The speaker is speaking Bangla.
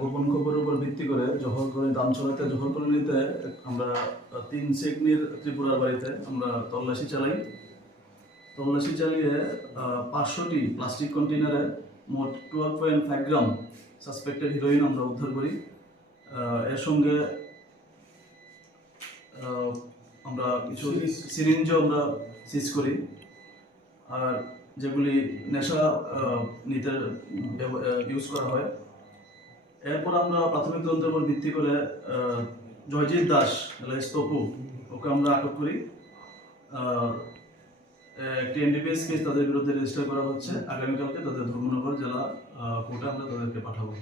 গোপন খবরের উপর ভিত্তি করে জহরকলি দামছড়াতে জহরকলিতে আমরা 3 সেকনির ত্রিপুরার বাড়িতে আমরা তল্লাশি চালিয়ে 500টি প্লাস্টিক কন্টেনারে মোট 12.5 গ্রাম সাসপেক্টেড হিরোইন আমরা উদ্ধার করি। এর সঙ্গে আমরা কিছু সিরিঞ্জও আমরা সিজ করি, আর যেগুলি নেশা নিতে ইউজ করা হয়। এরপর আমরা প্রাথমিক তদন্তের উপর ভিত্তি করে জয়জিৎ দাস তপু ওকে আমরা আটক করি। একটি এনডিপিএস কেস তাদের বিরুদ্ধে রেজিস্টার করা হচ্ছে। আগামীকালকে তাদের ধর্মনগর জেলা কোর্টে আমরা তাদেরকে পাঠাবো।